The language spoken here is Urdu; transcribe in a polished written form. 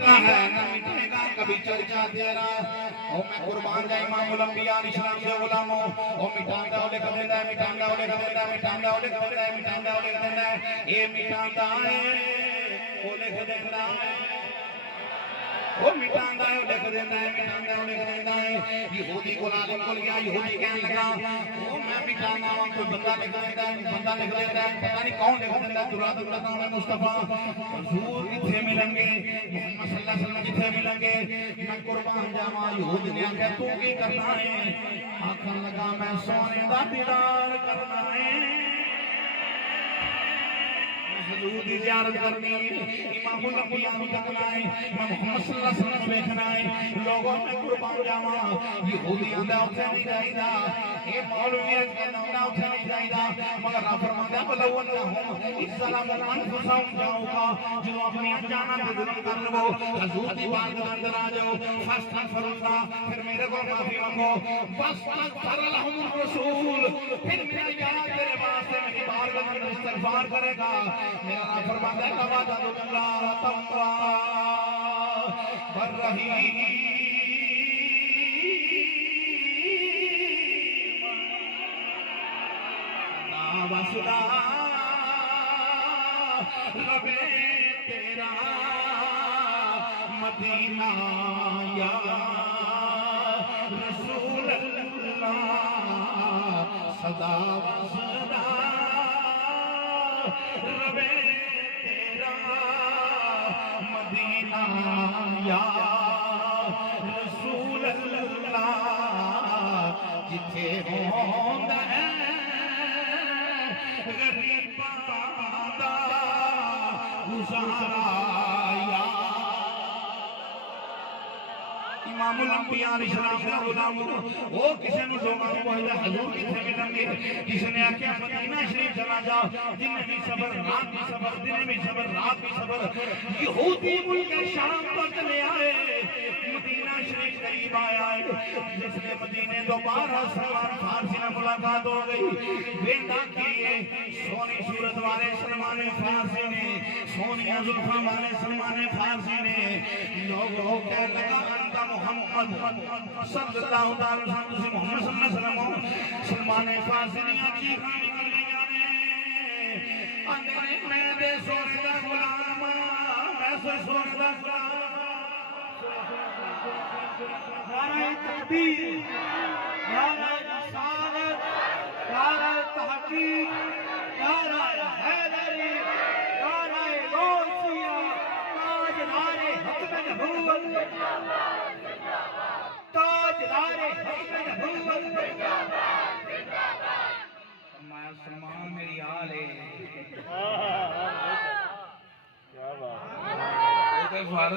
ہے نہ مٹے گا کبھی چرچا تیرا او میں قربان جائے امام الانبیاء اسلام سے غلاموں او مٹاندا لکھ دیندا ہے مٹاندا لکھ دیندا ہے مٹاندا لکھ دیندا ہے مٹاندا لکھ دیندا ہے اے مٹاندا ہے او لکھ دیندا ہے وہ مٹاندا ہے لکھ دیندا ہے مٹاندا لکھ دیندا ہے یہودی کو عالم کو گیا یہودی کہنے لگا وہ میں مٹاندا ہوں کوئی بندہ لکھ دیندا ہے بندہ لکھ دیندا ہے پتہ نہیں کون لکھ دیندا ہے درا درا نام ہے مصطفی حضور کتھے ملیں گے محمد صلی اللہ علیہ وسلم کتھے ملیں گے میں قربان جاواں یہودی نے کہا تو کی کرنا ہے آکھن لگا میں سونے دا دیدار کرنا ہے حضور دی زیارت کرنی امام الانبیاء کو تکنا ہے محمد صلی اللہ علیہ وسلم دیکھنا ہے لوگوں میں قربان جاواں یہودی آندا اوتھے نہیں جائیدا اے مولوی کہندا اوتھے نہیں جائیدا مگر رب فرماتا بلو انہم السلام انفسهم جاؤ جو اپنی جاناں تے ظلم کر لو حضور دی بات دے اندر آ جاؤ فاستغفر اللہ پھر میرے کو معافی مانگو فاستغفر لهم الرسول پھر میرا یار تیرے واسطے میری بارگاہ میں استغفار کرے گا میرا رب فرماتا ہے وعدۃ اللہ تقوا والرحیم واسطہ رب تیرا مدینہ یا رسول اللہ صدا واسطہ رب تیرا مدینہ یا رسول اللہ جتھے ہوندا ہے غریباں دا گزارا یا امام الانبیاء اسلام کا غلام وہ کسی نے لوگوں کو کہا حضور کتنے ملیں گے کسی نے آکھیا مدینہ شریف چلا جا دن بھی صبر رات بھی صبر دن بھی صبر رات بھی صبر یہودی ملک شام کو چلے آئے مدینہ شریف قریب آیا ہے جس نے مدینے دوبارہ سلمان فارسی نے ملاقات ہو گئی ویندا کیے سونی صورت والے سلمان فارسی نے سونی زلفاں والے سلمان فارسی نے لوگوں کہنے لگا انت محمد صلی اللہ علیہ وسلم محمد صلی اللہ علیہ وسلم سلمان فارسی نے اچھی کھانی کر لیا نے اندر میں دے سونے دا غلام میں سونے دا غلام نعرہ تکبیر نعرہ رسالت نعرہ تحقیق نعرہ حیدری نعرہ غوثیہ تاجدار حق نبوت تاجدار حق نبوت فرمایا سلمان میری آل ہے کیا بات